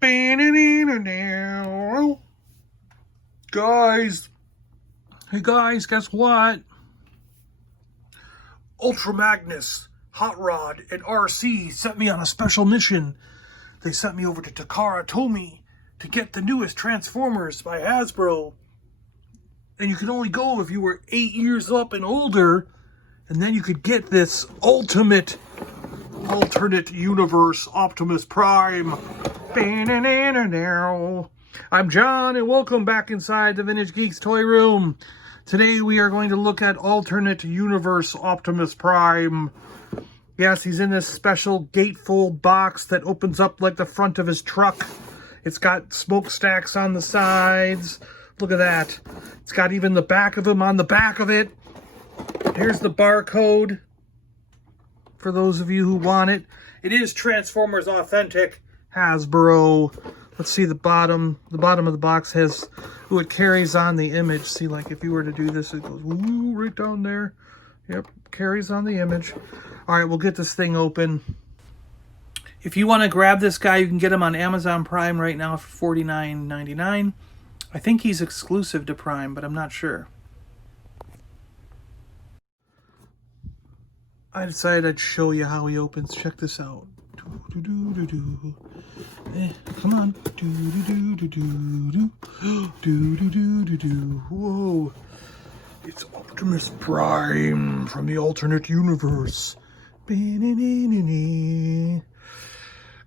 Guys, hey guys, guess what? Ultra Magnus, Hot Rod, and RC sent me on a special mission. They sent me over to Takara Tomy to get the newest Transformers by Hasbro. And you could only go if you were 8 years up and older. And then you could get this ultimate alternate universe Optimus Prime. I'm John, and welcome back inside the Vintage Geek's toy room. Today we are going to look at alternate universe Optimus Prime. Yes, he's in this special gatefold box that opens up like the front of his truck. It's got smokestacks on the sides. Look at that. It's got even the back of him on the back of it. Here's the barcode for those of you who want it. It is Transformers Authentic Hasbro. Let's see the bottom. The bottom of the box has, ooh, it carries on the image. See, like if you were to do this, it goes ooh, right down there. Yep, carries on the image. All right, we'll get this thing open. If you want to grab this guy, you can get him on Amazon Prime right now for $49.99. I think he's exclusive to Prime, but I'm not sure. I decided I'd show you how he opens. Check this out. Come on. Whoa. It's Optimus Prime from the alternate universe.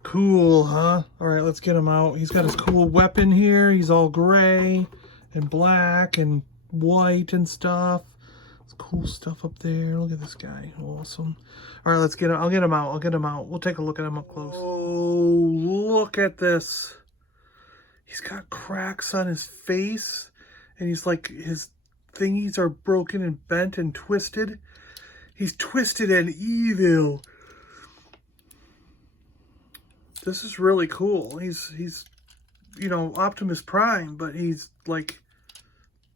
Cool, huh? Alright, let's get him out. He's got his cool weapon here. He's all gray and black and white and stuff. Cool stuff up there. Look at this guy. Awesome. All right, let's get him. I'll get him out. I'll get him out. We'll take a look at him up close. Oh, look at this. He's got cracks on his face, and he's like, his thingies are broken and bent and twisted. He's twisted and evil. This is really cool. He's you know, Optimus Prime, but he's like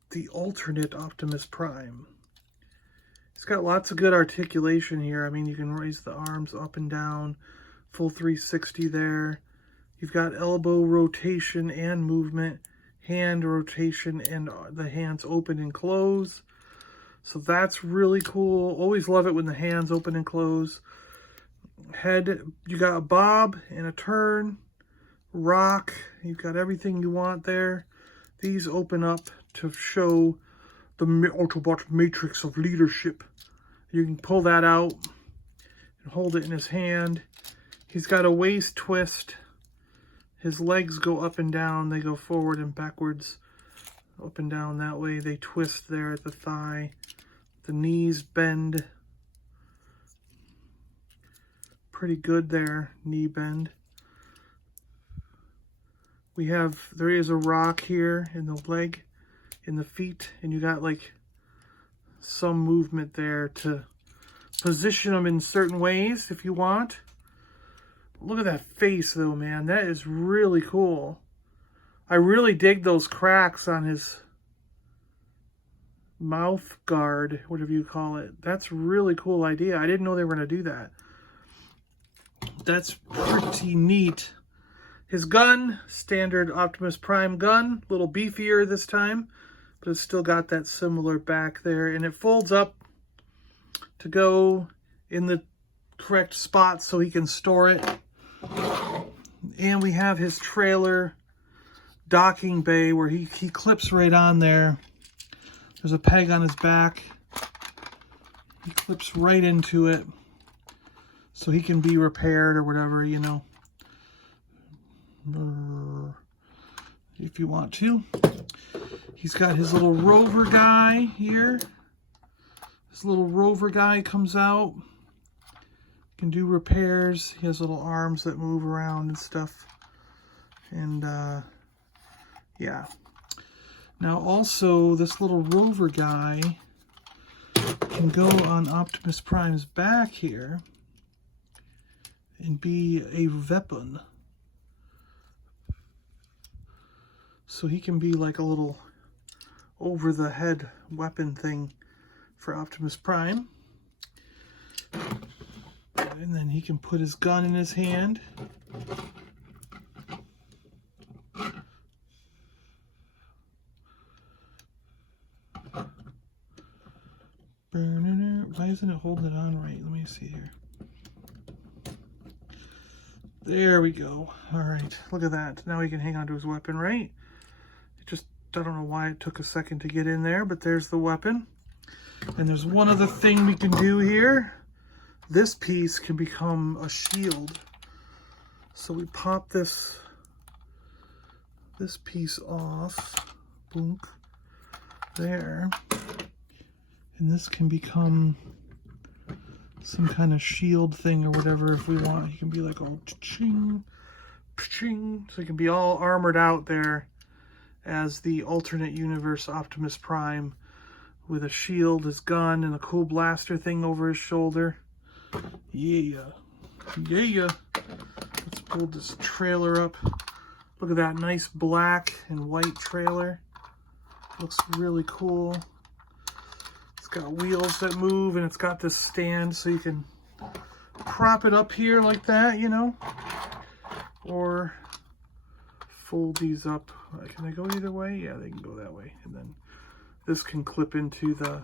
the alternate Optimus Prime. It's got lots of good articulation here. I mean, you can raise the arms up and down, full 360 there. You've got elbow rotation and movement, hand rotation, and the hands open and close. So that's really cool. Always love it when the hands open and close. Head, you got a bob and a turn, rock. You've got everything you want there. These open up to show the Autobot matrix of leadership. You can pull that out and hold it in his hand. He's got a waist twist. His legs go up and down. They go forward and backwards, up and down that way. They twist there at the thigh. The knees bend. Pretty good there, knee bend. There is a rock here in the leg, in the feet, and you got like some movement there to position them in certain ways if you want. Look at that face though, man. That is really cool. I really dig those cracks on his mouth guard, whatever you call it. That's a really cool idea. I didn't know they were going to do that. That's pretty neat. His gun, standard Optimus Prime gun, a little beefier this time, but it's still got that similar back there, and it folds up to go in the correct spot so he can store it. And we have his trailer docking bay where he clips right on there. There's a peg on his back. He clips right into it so he can be repaired or whatever, you know, if you want to. He's got his little rover guy here. This little rover guy comes out. Can do repairs. He has little arms that move around and stuff. And yeah. Now also, this little rover guy can go on Optimus Prime's back here and be a weapon. So he can be like a little over-the-head weapon thing for Optimus Prime. And then he can put his gun in his hand. isn't it holding it on right? Let me see here. There we go. All right, look at that. Now he can hang on to his weapon, right? It just, I don't know why it took a second to get in there, but there's the weapon. And there's one other thing we can do here. This piece can become a shield. So we pop this piece off. Boom. There. And this can become some kind of shield thing or whatever if we want. He can be like all ching, ching. So he can be all armored out there as the alternate universe Optimus Prime with a shield, his gun, and a cool blaster thing over his shoulder. Yeah. Yeah. Let's pull this trailer up. Look at that nice black and white trailer. Looks really cool. It's got wheels that move, and it's got this stand so you can prop it up here like that, you know, or fold these up. Can they go either way? Yeah, they can go that way. And then this can clip into the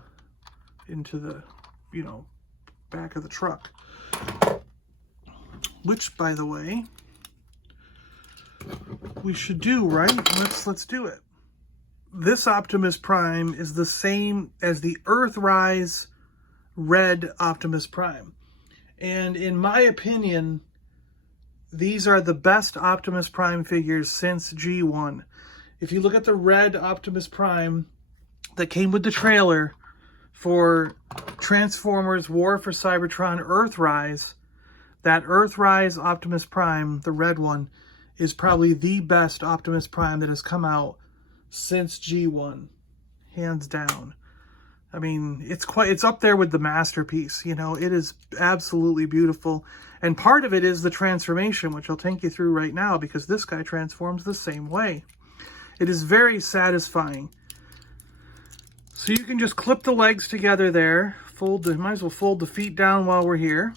you know, back of the truck. Which, by the way, we should do, right? Let's do it. This Optimus Prime is the same as the Earthrise red Optimus Prime. And in my opinion, these are the best Optimus Prime figures since G1. If you look at the red Optimus Prime that came with the trailer for Transformers War for Cybertron Earthrise, that Earthrise Optimus Prime, the red one, is probably the best Optimus Prime that has come out since G1, hands down. I mean, it's up there with the masterpiece, you know. It is absolutely beautiful. And part of it is the transformation, which I'll take you through right now, because this guy transforms the same way. It is very satisfying. So you can just clip the legs together there. Might as well fold the feet down while we're here.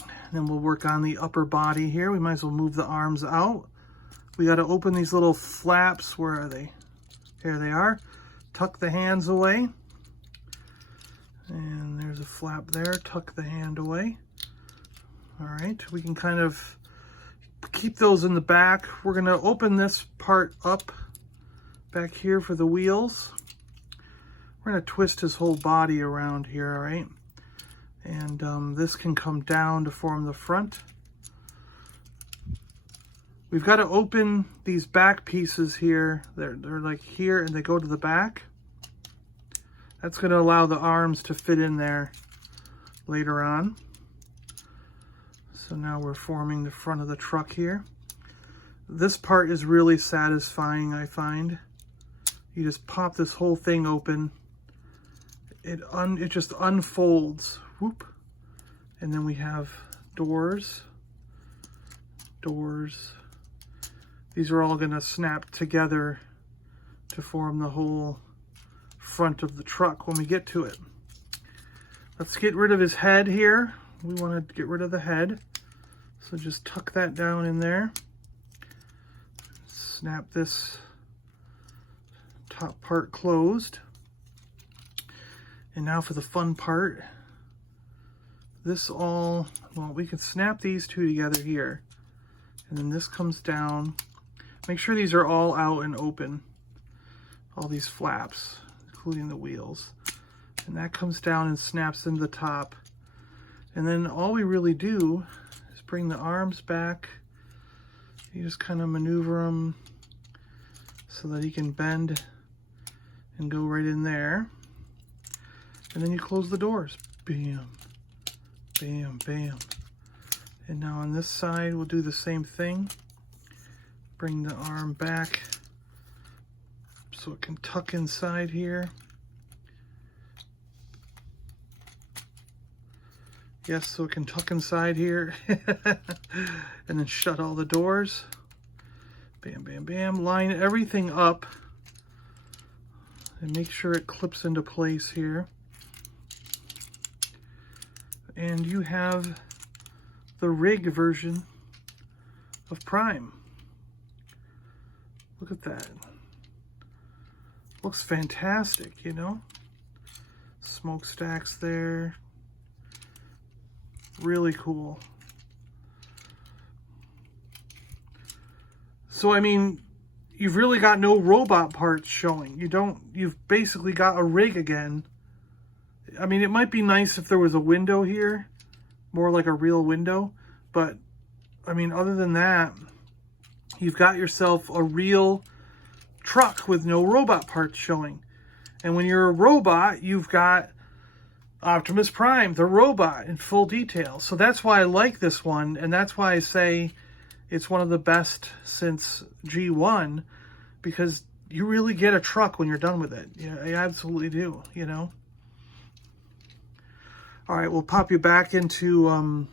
And then we'll work on the upper body here. We might as well move the arms out. We got to open these little flaps. Where are they? Here they are. Tuck the hands away. And there's a flap there. Tuck the hand away. All right. We can kind of keep those in the back. We're going to open this part up back here for the wheels. We're going to twist his whole body around here, all right? And this can come down to form the front. We've got to open these back pieces here. They're like here, and they go to the back. That's going to allow the arms to fit in there later on. So now we're forming the front of the truck here. This part is really satisfying, I find. You just pop this whole thing open. It just unfolds. Whoop. And then we have doors. These are all going to snap together to form the whole front of the truck when we get to it. Let's get rid of his head here. We want to get rid of the head. So just tuck that down in there. Snap this top part closed. And now for the fun part. Well, we can snap these two together here. And then this comes down. Make sure these are all out and open. All these flaps, including the wheels. And that comes down and snaps into the top. And then all we really do is bring the arms back. You just kind of maneuver them so that he can bend and go right in there. And then you close the doors. Bam, bam, bam. And now on this side, we'll do the same thing. Bring the arm back so it can tuck inside here. Yes, so it can tuck inside here. And then shut all the doors. Bam, bam, bam. Line everything up. And make sure it clips into place here. And you have the rig version of Prime. Look at that. Looks fantastic, you know? smokestacks there. Really cool. So, I mean, you've really got no robot parts showing. You've basically got a rig again. I mean, it might be nice if there was a window here, more like a real window, but, I mean, other than that, you've got yourself a real truck with no robot parts showing. And when you're a robot, you've got Optimus Prime, the robot, in full detail. So that's why I like this one, and that's why I say it's one of the best since G1, because you really get a truck when you're done with it. Yeah, you absolutely do, you know. All right, we'll pop you back into, we'll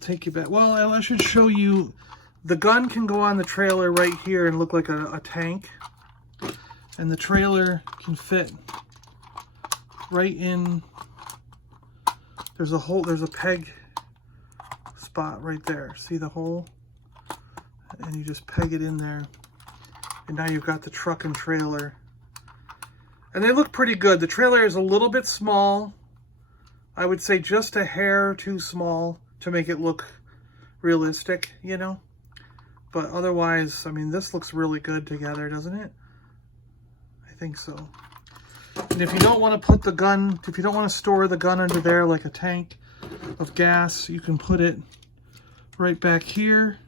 take you back. Well, I should show you, the gun can go on the trailer right here and look like a tank. And the trailer can fit right in, there's a peg spot right there. See the hole? And you just peg it in there. And now you've got the truck and trailer. And they look pretty good. The trailer is a little bit small. I would say just a hair too small to make it look realistic, you know? But otherwise, I mean, this looks really good together, doesn't it? I think so. And if you don't want to put the gun, if you don't want to store the gun under there like a tank of gas, you can put it right back here.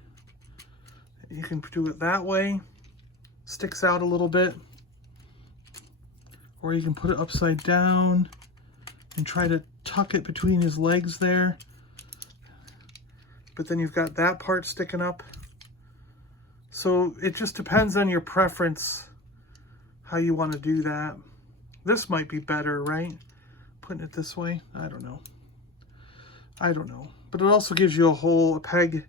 You can do it that way. Sticks out a little bit. Or you can put it upside down and try to tuck it between his legs there. But then you've got that part sticking up. So it just depends on your preference how you want to do that. This might be better, right? Putting it this way? I don't know. I don't know. But it also gives you a peg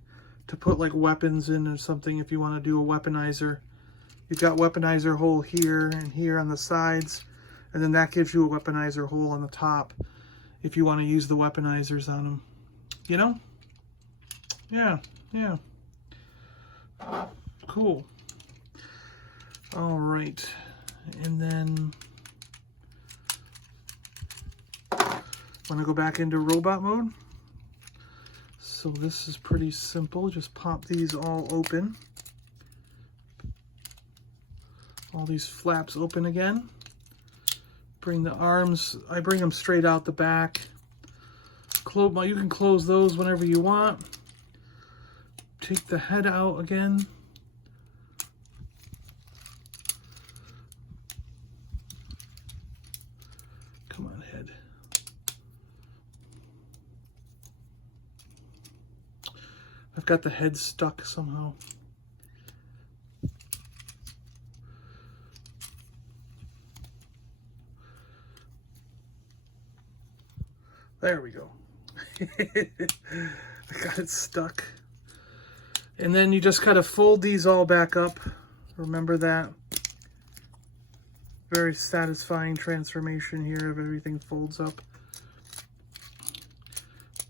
to put like weapons in or something if you want to do a weaponizer. You've got weaponizer hole here and here on the sides. And then that gives you a weaponizer hole on the top if you want to use the weaponizers on them. You know? Yeah, yeah. Cool. All right. And then want to go back into robot mode. So this is pretty simple. Just pop these all open. All these flaps open again. Bring the arms, I bring them straight out the back. You can close those whenever you want. Take the head out again. Come on, head. I've got the head stuck somehow. There we go. I got it stuck. And then you just gotta fold these all back up. Remember that. Very satisfying transformation here of everything folds up.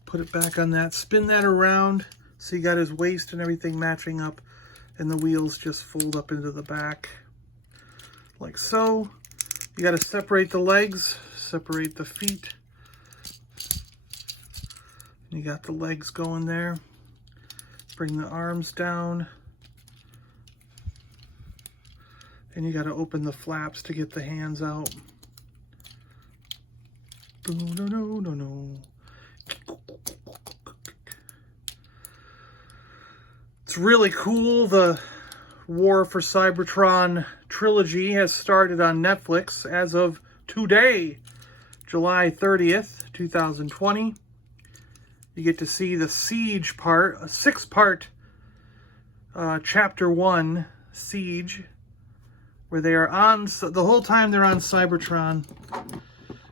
Put it back on that. Spin that around so you got his waist and everything matching up. And the wheels just fold up into the back. Like so. You gotta separate the legs. Separate the feet. You got the legs going there. Bring the arms down. And you got to open the flaps to get the hands out. It's really cool. The War for Cybertron Trilogy has started on Netflix as of today, July 30th, 2020. You get to see the Siege part, a 6-part Chapter 1, Siege, where they are on, the whole time they're on Cybertron,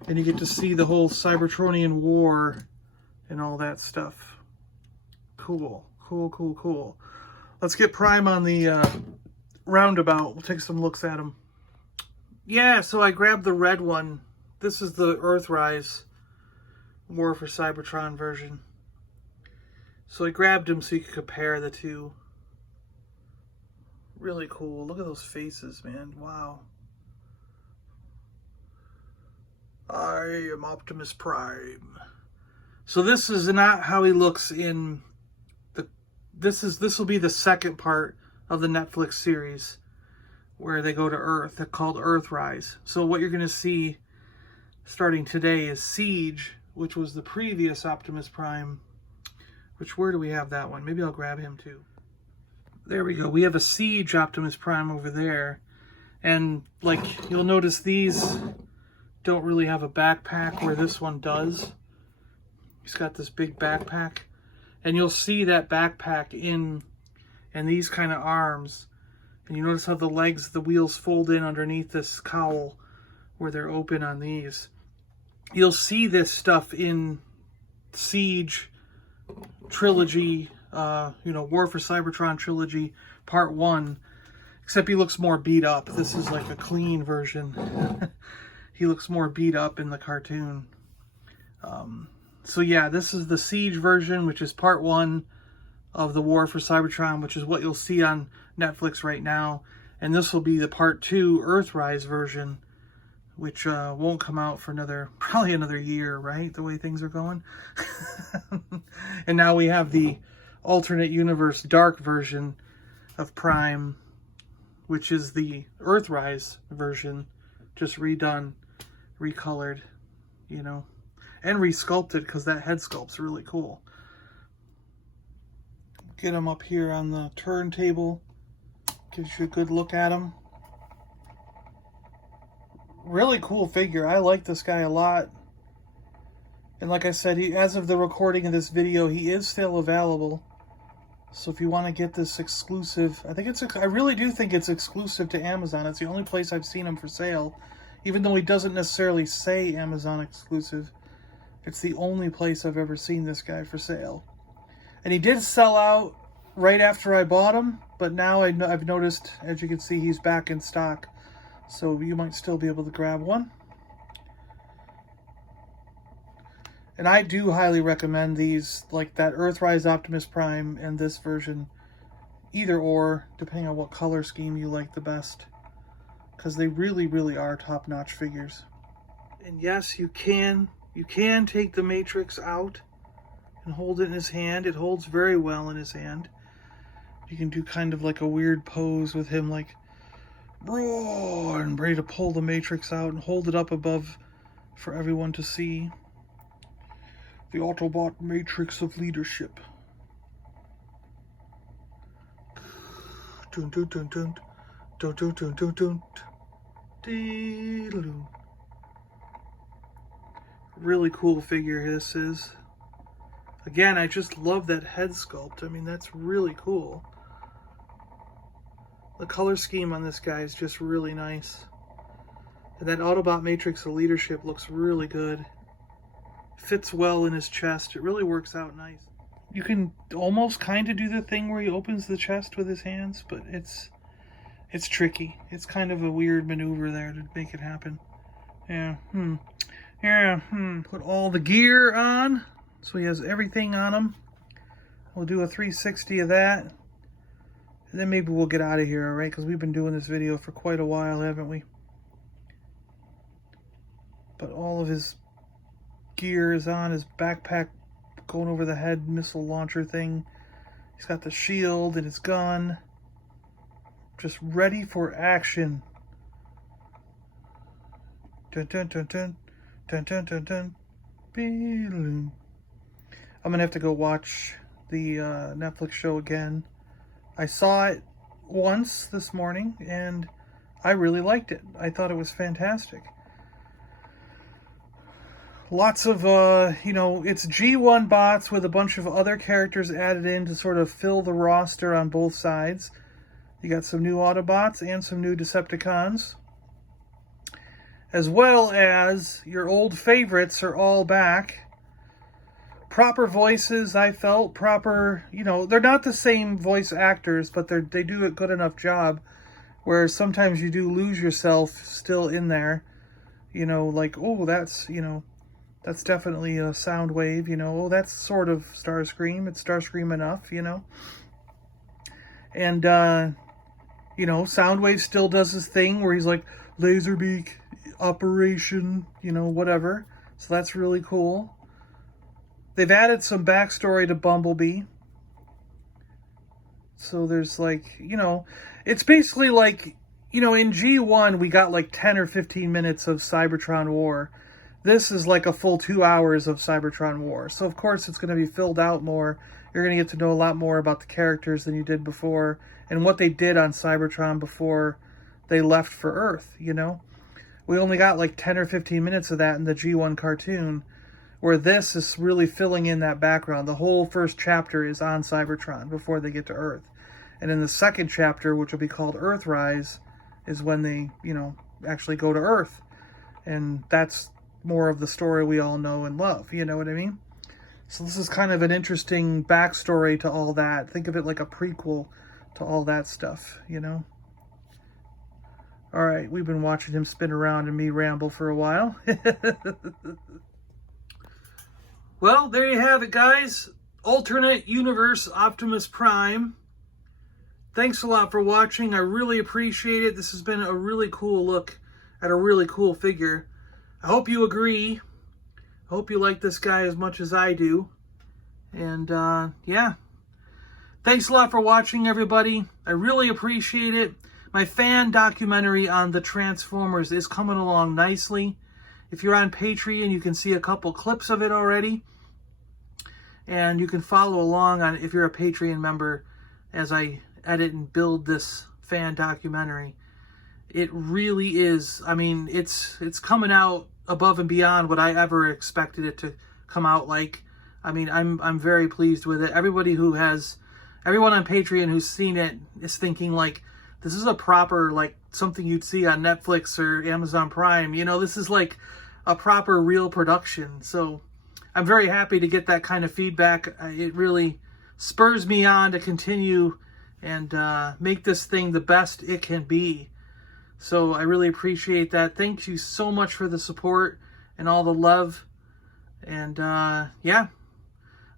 and you get to see the whole Cybertronian war and all that stuff. Cool, cool, cool, cool. Let's get Prime on the roundabout. We'll take some looks at him. Yeah, so I grabbed the red one. This is the Earthrise War for Cybertron version. So I grabbed him so you could compare the two. Really cool. Look at those faces, man. Wow. I am Optimus Prime. So this is not how he looks in the... This will be the second part of the Netflix series where they go to Earth. They're called Earthrise. So what you're going to see starting today is Siege, which was the previous Optimus Prime. Where do we have that one? Maybe I'll grab him too. There we go. We have a Siege Optimus Prime over there. And like you'll notice these don't really have a backpack where this one does. He's got this big backpack. And you'll see that backpack in these kind of arms. And you notice how the legs, the wheels fold in underneath this cowl where they're open on these. You'll see this stuff in Siege Trilogy, War for Cybertron Trilogy Part 1, except he looks more beat up. This is like a clean version. He looks more beat up in the cartoon. So yeah, this is the Siege version, which is Part 1 of the War for Cybertron, which is what you'll see on Netflix right now. And this will be the Part 2 Earthrise version, which won't come out for probably another year, right? The way things are going. And now we have the alternate universe dark version of Prime, which is the Earthrise version, just redone, recolored, and resculpted, because that head sculpt's really cool. Get him up here on the turntable. Gives you a good look at him. Really cool figure. I like this guy a lot. And like I said, as of the recording of this video, he is still available. So if you want to get this exclusive, I really do think it's exclusive to Amazon. It's the only place I've seen him for sale. Even though he doesn't necessarily say Amazon exclusive, it's the only place I've ever seen this guy for sale. And he did sell out right after I bought him, but now I've noticed, as you can see, he's back in stock. So you might still be able to grab one. And I do highly recommend these, like that Earthrise Optimus Prime and this version. Either or, depending on what color scheme you like the best. Because they really, really are top-notch figures. And yes, you can take the Matrix out and hold it in his hand. It holds very well in his hand. You can do kind of like a weird pose with him, like, roar, and ready to pull the Matrix out and hold it up above for everyone to see. The Autobot Matrix of Leadership. Dun dun dun dun dun dun dun dun dun. Dee-doo. Really cool figure this is. Again, I just love that head sculpt. I mean, that's really cool. The color scheme on this guy is just really nice. And that Autobot Matrix of Leadership looks really good. Fits well in his chest. It really works out nice. You can almost kind of do the thing where he opens the chest with his hands, but it's tricky. It's kind of a weird maneuver there to make it happen. Yeah, Put all the gear on, so he has everything on him. We'll do a 360 of that. And then maybe we'll get out of here, alright? Because we've been doing this video for quite a while, haven't we? But all of his gear is on, his backpack going over the head missile launcher thing. He's got the shield and his gun. Just ready for action. Dun dun dun dun. Dun dun dun dun. I'm gonna have to go watch the Netflix show again. I saw it once this morning and I really liked it. I thought it was fantastic. Lots of, it's G1 bots with a bunch of other characters added in to sort of fill the roster on both sides. You got some new Autobots and some new Decepticons. As well as your old favorites are all back. Proper voices, I felt. Proper, they're not the same voice actors, but they do a good enough job. Where sometimes you do lose yourself still in there. Like, oh, that's definitely a Soundwave, oh, that's sort of Starscream. It's Starscream enough, And, Soundwave still does his thing where he's like, Laserbeak, operation, you know, whatever. So that's really cool. They've added some backstory to Bumblebee. So there's like, you know, it's basically like, you know, in G1 we got like 10 or 15 minutes of Cybertron War. This is like a full 2 hours of Cybertron War. So of course it's going to be filled out more. You're going to get to know a lot more about the characters than you did before, and what they did on Cybertron before they left for Earth, you know. We only got like 10 or 15 minutes of that in the G1 cartoon, where this is really filling in that background. The whole first chapter is on Cybertron before they get to Earth. And in the second chapter, which will be called Earthrise, is when they, you know, actually go to Earth. And that's more of the story we all know and love, you know what I mean? So this is kind of an interesting backstory to all that. Think of it like a prequel to all that stuff, you know? All right, we've been watching him spin around and me ramble for a while. Well, there you have it, guys. Alternate Universe Optimus Prime. Thanks a lot for watching. I really appreciate it. This has been a really cool look at a really cool figure. I hope you agree. I hope you like this guy as much as I do. And, yeah. Thanks a lot for watching, everybody. I really appreciate it. My fan documentary on the Transformers is coming along nicely. If you're on Patreon, you can see a couple clips of it already. And you can follow along on if you're a Patreon member as I edit and build this fan documentary. It really is, I mean, it's coming out above and beyond what I ever expected it to come out like. I mean, I'm very pleased with it. Everyone on Patreon who's seen it is thinking like, this is a proper, like, something you'd see on Netflix or Amazon Prime. You know, this is like a proper real production. So I'm very happy to get that kind of feedback. It really spurs me on to continue and make this thing the best it can be. So I really appreciate that. Thank you so much for the support and all the love. And yeah,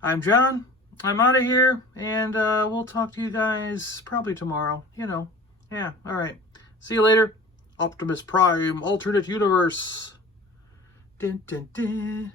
I'm John. I'm out of here, and we'll talk to you guys probably tomorrow. You know, yeah, all right. See you later. Optimus Prime, alternate universe. Dun, dun, dun.